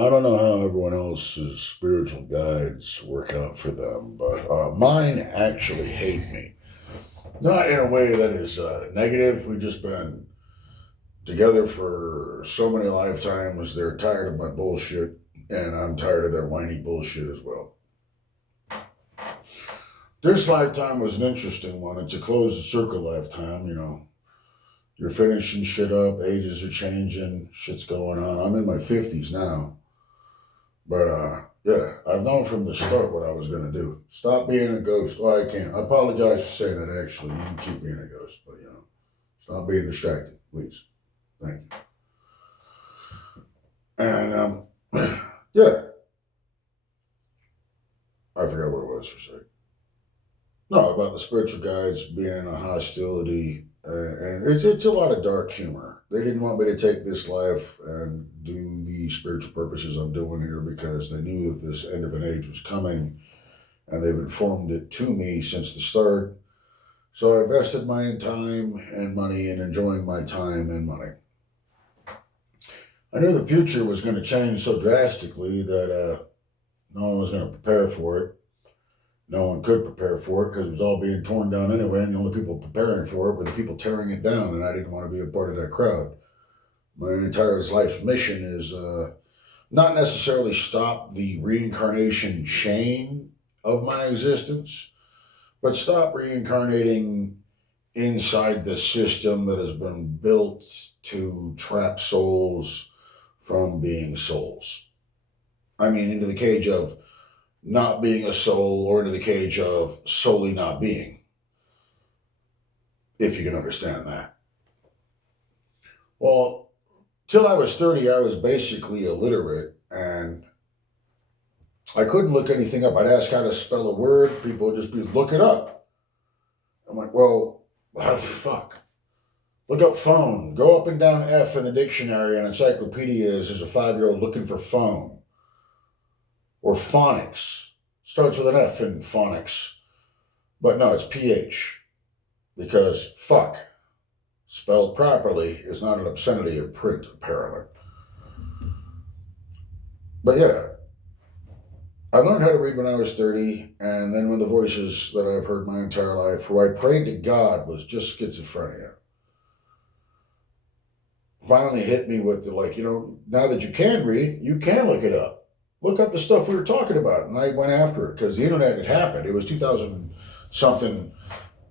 I don't know how everyone else's spiritual guides work out for them, but mine actually hate me. Not in a way that is negative. We've just been together for so many lifetimes. They're tired of my bullshit, and I'm tired of their whiny bullshit as well. This lifetime was an interesting one. It's a close the circle lifetime, You're finishing shit up, ages are changing, shit's going on. I'm in my 50s now. But yeah, I've known from the start what I was gonna do. Stop being a ghost. Oh, I can't. I apologize for saying that. Actually, you can keep being a ghost, but stop being distracted, please. Thank you. And yeah, I forgot what it was for a second. No, about the spiritual guides being a hostility, and it's a lot of dark humor. They didn't want me to take this life and do the spiritual purposes I'm doing here because they knew that this end of an age was coming, and they've informed it to me since the start. So I invested my time and money in enjoying my time and money. I knew the future was going to change so drastically that no one was going to prepare for it. No one could prepare for it because it was all being torn down anyway, and the only people preparing for it were the people tearing it down, and I didn't want to be a part of that crowd. My entire life mission is not necessarily stop the reincarnation chain of my existence, but stop reincarnating inside the system that has been built to trap souls from being souls. I mean, into the cage of not being a soul or into the cage of solely not being, if you can understand that. Well, till I was 30, I was basically illiterate and I couldn't look anything up. I'd ask how to spell a word, people would just be, look it up. I'm like, well, how the fuck? Look up phone. Go up and down F in the dictionary and encyclopedias as a 5-year-old looking for phone. Or phonics. Starts with an F in phonics. But no, it's PH. Because fuck, spelled properly, is not an obscenity in print, apparently. But yeah, I learned how to read when I was 30, and then when the voices that I've heard my entire life, who I prayed to God was just schizophrenia, finally hit me with the now that you can read, you can look it up. Look up the stuff we were talking about. And I went after it because the internet had happened. It was 2000 something.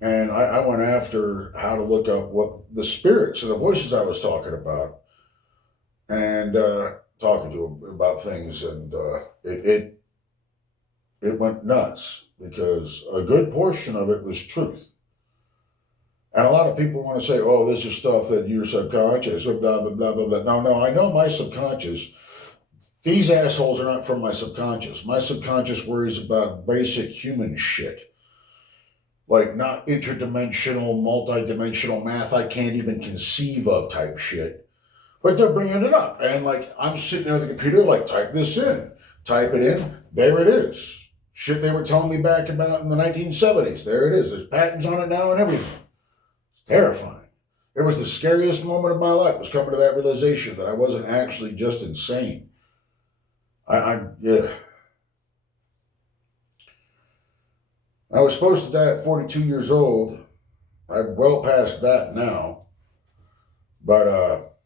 And I went after how to look up what the spirits and the voices I was talking about and talking to them about things. And it went nuts because a good portion of it was truth. And a lot of people want to say, oh, this is stuff that your subconscious, or blah, blah, blah, blah, blah. No, I know my subconscious. These assholes are not from my subconscious. My subconscious worries about basic human shit. Like not interdimensional, multidimensional math I can't even conceive of type shit. But they're bringing it up. And I'm sitting there at the computer, type this in. Type it in. There it is. Shit they were telling me back about in the 1970s. There it is. There's patents on it now and everything. It's terrifying. It was the scariest moment of my life, was coming to that realization that I wasn't actually just insane. Yeah. I was supposed to die at 42 years old. I'm well past that now. But,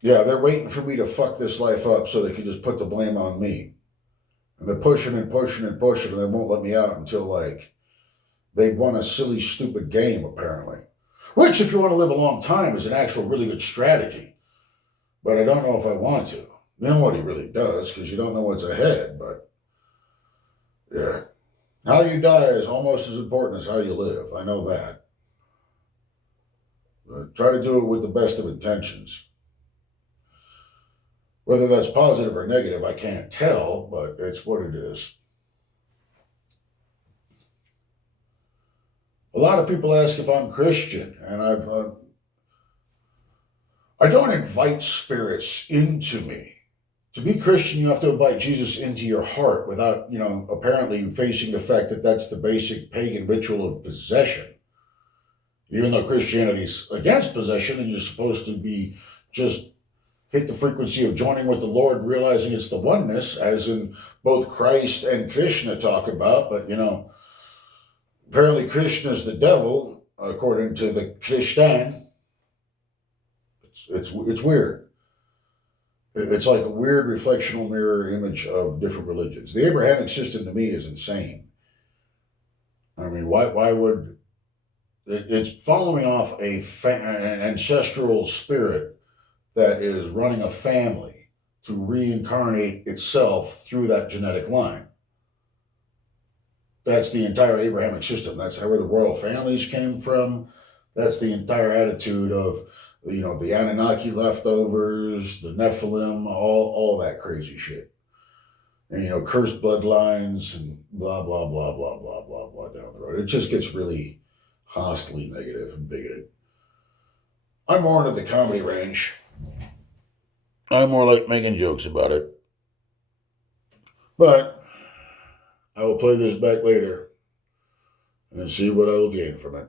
yeah, they're waiting for me to fuck this life up so they can just put the blame on me. And they're pushing and pushing and pushing, and they won't let me out until, they won a silly, stupid game, apparently. Which, if you want to live a long time, is an actual really good strategy. But I don't know if I want to. Nobody really does, because you don't know what's ahead, but yeah. How you die is almost as important as how you live. I know that. But try to do it with the best of intentions. Whether that's positive or negative, I can't tell, but it's what it is. A lot of people ask if I'm Christian, and I don't invite spirits into me. To be Christian, you have to invite Jesus into your heart without, apparently facing the fact that that's the basic pagan ritual of possession. Even though Christianity's against possession and you're supposed to be just hit the frequency of joining with the Lord, realizing it's the oneness, as in both Christ and Krishna talk about. But, apparently Krishna's the devil, according to the Christian. It's weird. It's like a weird reflectional mirror image of different religions. The Abrahamic system to me is insane. I mean, why would it's following off an ancestral spirit that is running a family to reincarnate itself through that genetic line. That's the entire Abrahamic system. That's where the royal families came from. That's the entire attitude of, the Anunnaki leftovers, the Nephilim, all that crazy shit. And, cursed bloodlines and blah, blah, blah, blah, blah, blah, blah down the road. It just gets really hostily negative and bigoted. I'm more into the comedy range. I more like making jokes about it. But I will play this back later and see what I will gain from it.